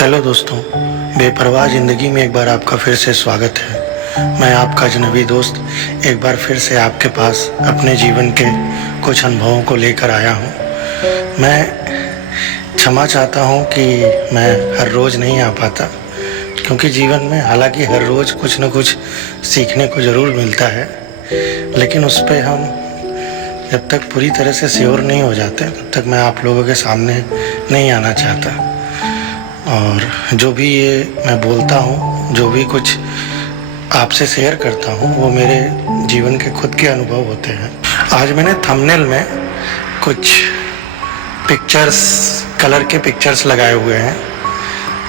Hello दोस्तों, बेपरवाह ज़िंदगी में एक बार आपका फिर से स्वागत है। मैं आपका अजनबी दोस्त एक बार फिर से आपके पास अपने जीवन के कुछ अनुभवों को लेकर आया हूँ। मैं क्षमा चाहता हूँ कि मैं हर रोज़ नहीं आ पाता, क्योंकि जीवन में हालांकि हर रोज़ कुछ न कुछ सीखने को ज़रूर मिलता है, लेकिन उस पर हम जब तक पूरी तरह से श्योर नहीं हो जाते तब तक मैं आप लोगों के सामने नहीं आना चाहता। और जो भी ये मैं बोलता हूँ, जो भी कुछ आपसे शेयर करता हूँ, वो मेरे जीवन के खुद के अनुभव होते हैं। आज मैंने थंबनेल में कुछ पिक्चर्स, कलर के पिक्चर्स लगाए हुए हैं,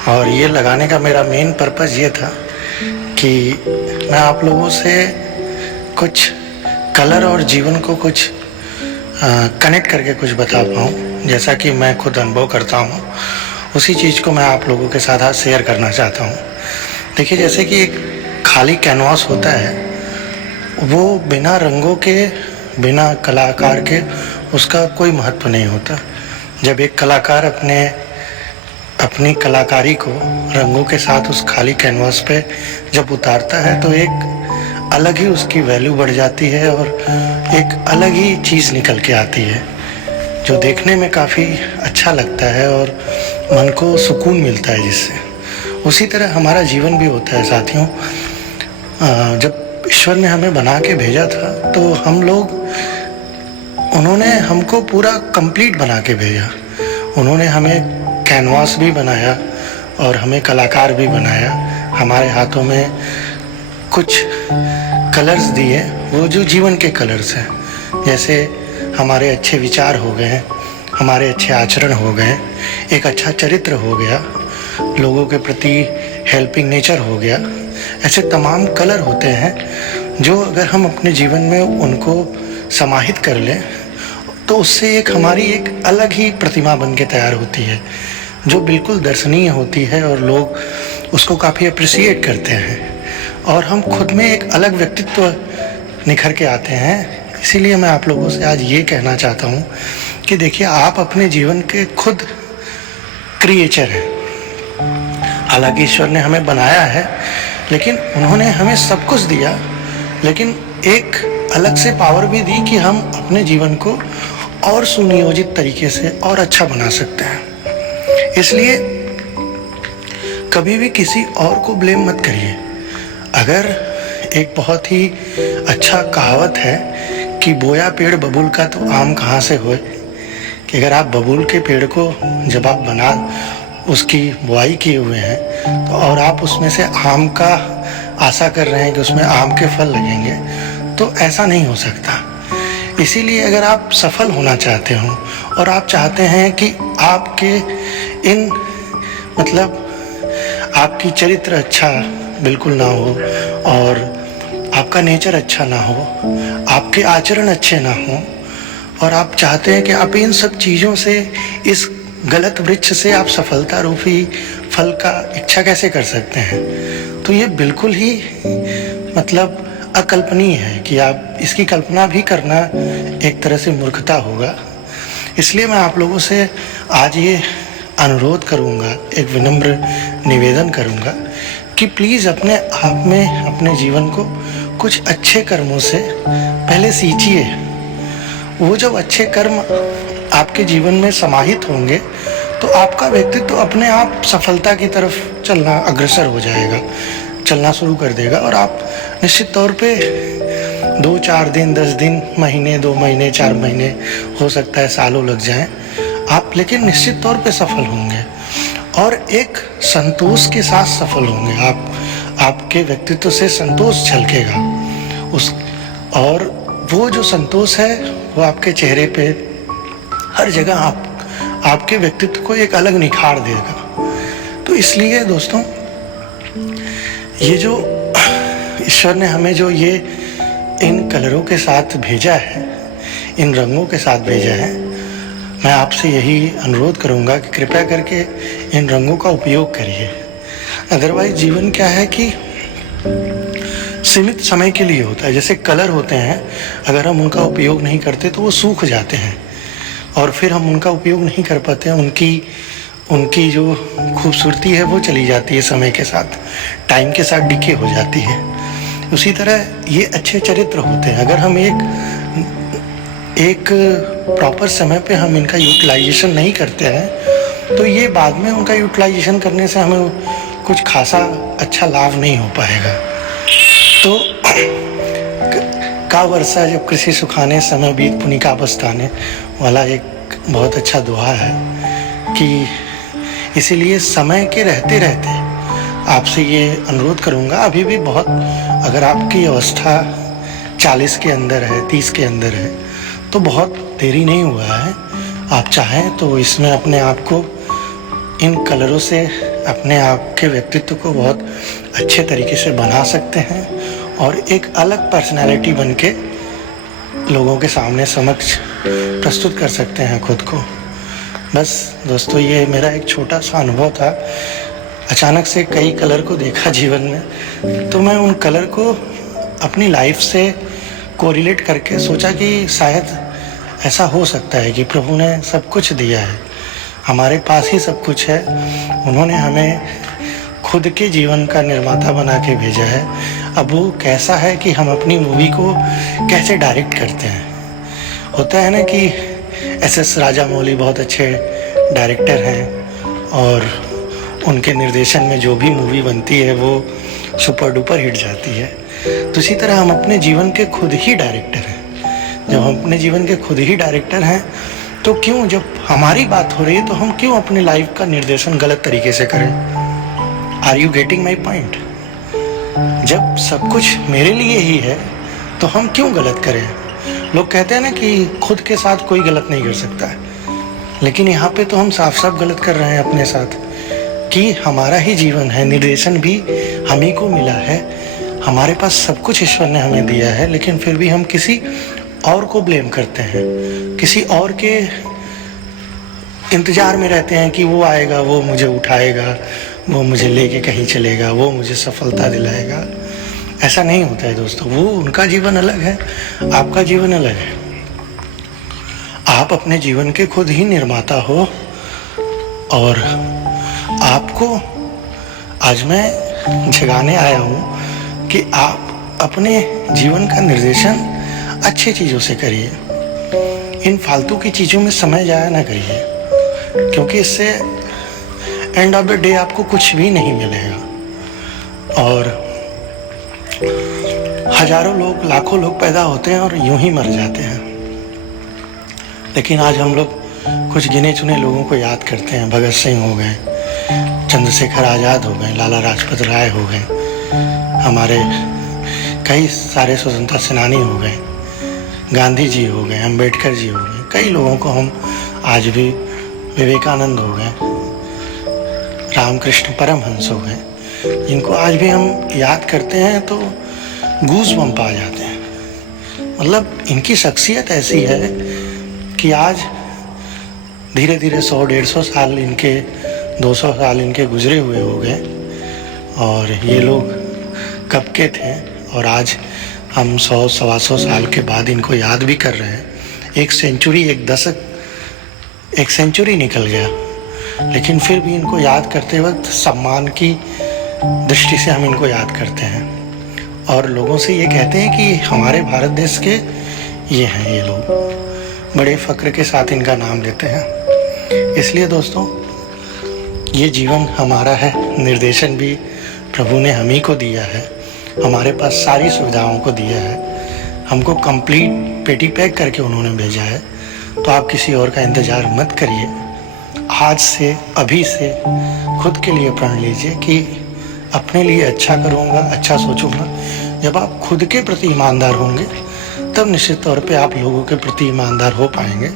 और ये लगाने का मेरा मेन पर्पज़ ये था कि मैं आप लोगों से कुछ कलर और जीवन को कुछ कनेक्ट करके कुछ बता पाऊँ। जैसा कि मैं खुद अनुभव करता हूँ, उसी चीज़ को मैं आप लोगों के साथ आज शेयर करना चाहता हूँ। देखिए, जैसे कि एक खाली कैनवास होता है, वो बिना रंगों के, बिना कलाकार के उसका कोई महत्व नहीं होता। जब एक कलाकार अपनी कलाकारी को रंगों के साथ उस खाली कैनवास पे जब उतारता है, तो एक अलग ही उसकी वैल्यू बढ़ जाती है और एक अलग ही चीज़ निकल के आती है, जो देखने में काफ़ी अच्छा लगता है और मन को सुकून मिलता है जिससे। उसी तरह हमारा जीवन भी होता है साथियों। जब ईश्वर ने हमें बना के भेजा था, तो उन्होंने हमको पूरा कंप्लीट बना के भेजा। उन्होंने हमें कैनवास भी बनाया और हमें कलाकार भी बनाया। हमारे हाथों में कुछ कलर्स दिए, वो जो जीवन के कलर्स हैं, जैसे हमारे अच्छे विचार हो गए, हमारे अच्छे आचरण हो गए, एक अच्छा चरित्र हो गया, लोगों के प्रति हेल्पिंग नेचर हो गया। ऐसे तमाम कलर होते हैं जो अगर हम अपने जीवन में उनको समाहित कर लें, तो उससे हमारी एक अलग ही प्रतिमा बन के तैयार होती है, जो बिल्कुल दर्शनीय होती है और लोग उसको काफ़ी अप्रिसिएट करते हैं, और हम खुद में एक अलग व्यक्तित्व निखर के आते हैं। इसीलिए मैं आप लोगों से आज ये कहना चाहता हूँ कि देखिए, आप अपने जीवन के खुद क्रिएचर हैं। हालांकि ईश्वर ने हमें बनाया है, लेकिन उन्होंने हमें सब कुछ दिया, लेकिन एक अलग से पावर भी दी कि हम अपने जीवन को और सुनियोजित तरीके से और अच्छा बना सकते हैं। इसलिए कभी भी किसी और को ब्लेम मत करिए। अगर एक बहुत ही अच्छा कहावत है कि बोया पेड़ बबूल का तो आम कहाँ से होए, कि अगर आप बबूल के पेड़ को जब आप उसकी बुआई किए हुए हैं, तो और आप उसमें से आम का आशा कर रहे हैं कि उसमें आम के फल लगेंगे, तो ऐसा नहीं हो सकता। इसीलिए अगर आप सफल होना चाहते हो और आप चाहते हैं कि आपके आपकी चरित्र अच्छा बिल्कुल ना हो, और आपका नेचर अच्छा ना हो, आपके आचरण अच्छे ना हो, और आप चाहते हैं कि आप इन सब चीज़ों से, इस गलत वृक्ष से आप सफलता रूपी फल का इच्छा कैसे कर सकते हैं, तो ये बिल्कुल ही अकल्पनीय है कि आप इसकी कल्पना भी करना एक तरह से मूर्खता होगा। इसलिए मैं आप लोगों से आज ये अनुरोध करूँगा, एक विनम्र निवेदन करूँगा कि प्लीज़ अपने आप में, अपने जीवन को कुछ अच्छे कर्मों से पहले सींचिए। वो जब अच्छे कर्म आपके जीवन में समाहित होंगे, तो आपका व्यक्तित्व अपने आप सफलता की तरफ चलना अग्रसर हो जाएगा, चलना शुरू कर देगा, और आप निश्चित तौर पे 2-4 दिन, 10 दिन, महीने, 2 महीने, 4 महीने, हो सकता है सालों लग जाएं आप, लेकिन निश्चित तौर पे सफल होंगे और एक संतोष के साथ सफल होंगे। आपके व्यक्तित्व से संतोष झलकेगा और वो जो संतोष है, वो आपके चेहरे पे हर जगह आपके व्यक्तित्व को एक अलग निखार देगा। तो इसलिए दोस्तों, ये जो ईश्वर ने हमें जो ये इन कलरों के साथ भेजा है, इन रंगों के साथ भेजा है, मैं आपसे यही अनुरोध करूँगा कि कृपया करके इन रंगों का उपयोग करिए। अदरवाइज जीवन क्या है कि सीमित समय के लिए होता है। जैसे कलर होते हैं, अगर हम उनका उपयोग नहीं करते तो वो सूख जाते हैं, और फिर हम उनका उपयोग नहीं कर पाते हैं, उनकी जो खूबसूरती है वो चली जाती है समय के साथ, टाइम के साथ डिके हो जाती है। उसी तरह ये अच्छे चरित्र होते हैं, अगर हम एक प्रॉपर समय पे हम इनका यूटिलाइजेशन नहीं करते हैं तो ये बाद में उनका यूटिलाइजेशन करने से हमें कुछ खासा अच्छा लाभ नहीं हो पाएगा। तो का वर्षा जब कृषि सुखाने समय बीत पुनिका बस्ताने वाला एक बहुत अच्छा दोहा है कि इसीलिए समय के रहते रहते आपसे ये अनुरोध करूँगा, अभी भी बहुत, अगर आपकी अवस्था 40 के अंदर है, 30 के अंदर है, तो बहुत देरी नहीं हुआ है। आप चाहें तो इसमें अपने आप को इन कलरों से अपने आप के व्यक्तित्व को बहुत अच्छे तरीके से बना सकते हैं और एक अलग पर्सनालिटी बन के लोगों के सामने समक्ष प्रस्तुत कर सकते हैं खुद को। बस दोस्तों, ये मेरा एक छोटा सा अनुभव था। अचानक से कई कलर को देखा जीवन में, तो मैं उन कलर को अपनी लाइफ से कोरिलेट करके सोचा कि शायद ऐसा हो सकता है कि प्रभु ने सब कुछ दिया है, हमारे पास ही सब कुछ है। उन्होंने हमें खुद के जीवन का निर्माता बना के भेजा है। अब वो कैसा है कि हम अपनी मूवी को कैसे डायरेक्ट करते हैं। होता है ना कि एस राजामौली बहुत अच्छे डायरेक्टर हैं और उनके निर्देशन में जो भी मूवी बनती है वो सुपर डुपर हिट जाती है। तो इसी तरह हम अपने जीवन के खुद ही डायरेक्टर हैं। जब हम अपने जीवन के खुद ही डायरेक्टर हैं तो क्यों, जब हमारी बात हो रही है तो हम क्यों अपने लाइफ का निर्देशन गलत तरीके से करें। Are you getting my point? जब सब कुछ मेरे लिए ही है तो हम क्यों गलत करें। लोग कहते हैं ना कि खुद के साथ कोई गलत नहीं कर सकता है, लेकिन यहाँ पे तो हम साफ साफ गलत कर रहे हैं अपने साथ कि हमारा ही जीवन है, निर्देशन भी हम ही को मिला है, हमारे पास सब कुछ ईश्वर ने हमें दिया है, लेकिन फिर भी हम किसी और को ब्लेम करते हैं, किसी और के इंतज़ार में रहते हैं कि वो आएगा, वो मुझे उठाएगा, वो मुझे लेके कहीं चलेगा, वो मुझे सफलता दिलाएगा। ऐसा नहीं होता है दोस्तों। वो उनका जीवन अलग है, आपका जीवन अलग है। आप अपने जीवन के खुद ही निर्माता हो और आपको आज मैं जगाने आया हूँ कि आप अपने जीवन का निर्देशन अच्छी चीज़ों से करिए। इन फालतू की चीज़ों में समय जाया ना करिए, क्योंकि इससे एंड ऑफ द डे आपको कुछ भी नहीं मिलेगा। और हजारों लोग, लाखों लोग पैदा होते हैं और यूं ही मर जाते हैं। लेकिन आज हम लोग कुछ गिने चुने लोगों को याद करते हैं। भगत सिंह हो गए, चंद्रशेखर आज़ाद हो गए, लाला लाजपत राय हो गए, हमारे कई सारे स्वतंत्रता सेनानी हो गए, गांधी जी हो गए, अम्बेडकर जी हो गए। कई लोगों को हम आज भी, विवेकानंद हो गए, रामकृष्ण परमहंस हो गए, जिनको आज भी हम याद करते हैं तो गूज़ बम्प आ जाते हैं। मतलब इनकी शख्सियत ऐसी है कि आज धीरे धीरे 100-150 साल इनके, 200 साल इनके गुजरे हुए हो गए और ये लोग कब के थे और आज हम 100-125 साल के बाद इनको याद भी कर रहे हैं। एक सेंचुरी, एक दशक, एक सेंचुरी निकल गया, लेकिन फिर भी इनको याद करते वक्त सम्मान की दृष्टि से हम इनको याद करते हैं और लोगों से ये कहते हैं कि हमारे भारत देश के ये हैं, ये लोग बड़े फ़क्र के साथ इनका नाम लेते हैं। इसलिए दोस्तों, ये जीवन हमारा है, निर्देशन भी प्रभु ने हम ही को दिया है, हमारे पास सारी सुविधाओं को दिया है, हमको कंप्लीट पेटी पैक करके उन्होंने भेजा है। तो आप किसी और का इंतज़ार मत करिए। आज से, अभी से खुद के लिए प्रण लीजिए कि अपने लिए अच्छा करूँगा, अच्छा सोचूंगा। जब आप खुद के प्रति ईमानदार होंगे तब निश्चित तौर पे आप लोगों के प्रति ईमानदार हो पाएंगे।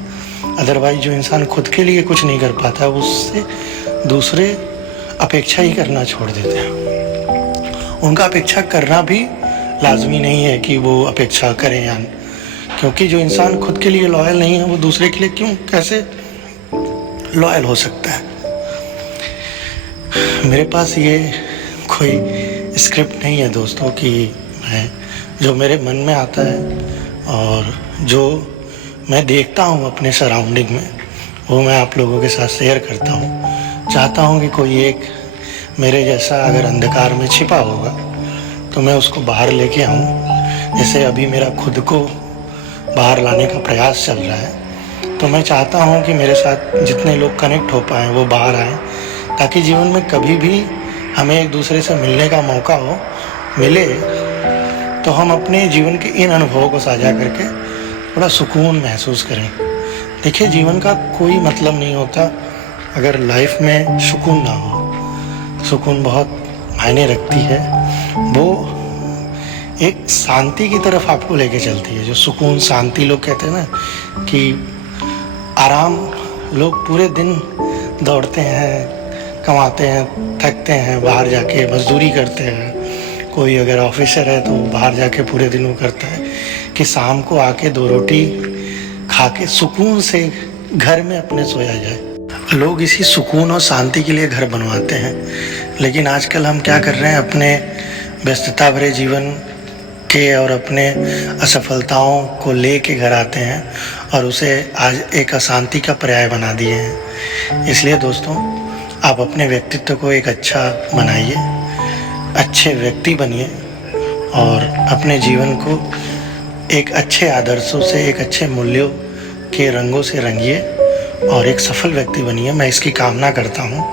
अदरवाइज जो इंसान खुद के लिए कुछ नहीं कर पाता, उससे दूसरे अपेक्षा ही करना छोड़ देते हैं। उनका अपेक्षा करना भी लाजमी नहीं है कि वो अपेक्षा करें या, क्योंकि जो इंसान खुद के लिए लॉयल नहीं है वो दूसरे के लिए क्यों, कैसे लॉयल हो सकता है। मेरे पास ये कोई स्क्रिप्ट नहीं है दोस्तों कि मैं, जो मेरे मन में आता है और जो मैं देखता हूँ अपने सराउंडिंग में, वो मैं आप लोगों के साथ शेयर करता हूँ। चाहता हूँ कि कोई एक मेरे जैसा अगर अंधकार में छिपा होगा तो मैं उसको बाहर लेके आऊँ। जैसे अभी मेरा खुद को बाहर लाने का प्रयास चल रहा है, तो मैं चाहता हूँ कि मेरे साथ जितने लोग कनेक्ट हो पाएँ वो बाहर आएँ, ताकि जीवन में कभी भी हमें एक दूसरे से मिलने का मौका मिले तो हम अपने जीवन के इन अनुभवों को साझा करके थोड़ा सुकून महसूस करें। देखिए, जीवन का कोई मतलब नहीं होता अगर लाइफ में सुकून ना हो। सुकून बहुत मायने रखती है, वो एक शांति की तरफ आपको लेके चलती है। जो सुकून शांति लोग कहते हैं ना, कि आराम, लोग पूरे दिन दौड़ते हैं, कमाते हैं, थकते हैं, बाहर जाके मजदूरी करते हैं। कोई अगर ऑफिसर है तो बाहर जाके पूरे दिन वो करता है कि शाम को आके 2 रोटी खा के सुकून से घर में अपने सोया जाए। लोग इसी सुकून और शांति के लिए घर बनवाते हैं, लेकिन आजकल हम क्या कर रहे हैं, अपने व्यस्तता भरे जीवन के और अपने असफलताओं को लेके घर आते हैं और उसे आज एक अशांति का पर्याय बना दिए हैं। इसलिए दोस्तों, आप अपने व्यक्तित्व को एक अच्छा बनाइए, अच्छे व्यक्ति बनिए और अपने जीवन को एक अच्छे आदर्शों से, एक अच्छे मूल्यों के रंगों से रंगिए और एक सफल व्यक्ति बनिए। मैं इसकी कामना करता हूँ।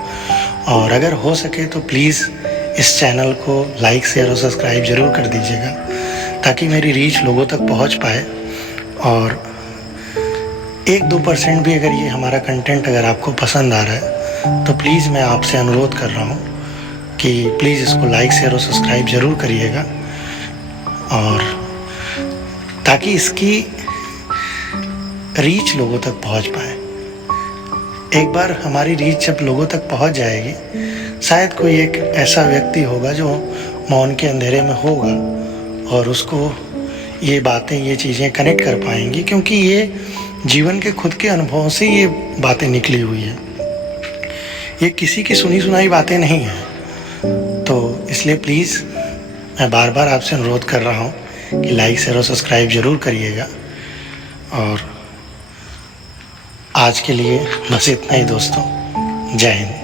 और अगर हो सके तो प्लीज़ इस चैनल को लाइक, शेयर और सब्सक्राइब ज़रूर कर दीजिएगा, ताकि मेरी रीच लोगों तक पहुँच पाए। और 1-2% भी अगर ये हमारा कंटेंट अगर आपको पसंद आ रहा है तो प्लीज़ मैं आपसे अनुरोध कर रहा हूँ कि प्लीज़ इसको लाइक, शेयर और सब्सक्राइब ज़रूर करिएगा, और ताकि इसकी रीच लोगों तक पहुंच पाए। एक बार हमारी रीच जब लोगों तक पहुंच जाएगी, शायद कोई एक ऐसा व्यक्ति होगा जो मौन के अंधेरे में होगा और उसको ये बातें, ये चीज़ें कनेक्ट कर पाएंगी, क्योंकि ये जीवन के खुद के अनुभवों से ये बातें निकली हुई है। ये किसी की सुनी सुनाई बातें नहीं हैं। तो इसलिए प्लीज़ मैं बार बार आपसे अनुरोध कर रहा हूँ कि लाइक, शेयर और सब्सक्राइब ज़रूर करिएगा। और आज के लिए बस इतना ही दोस्तों। जय हिंद।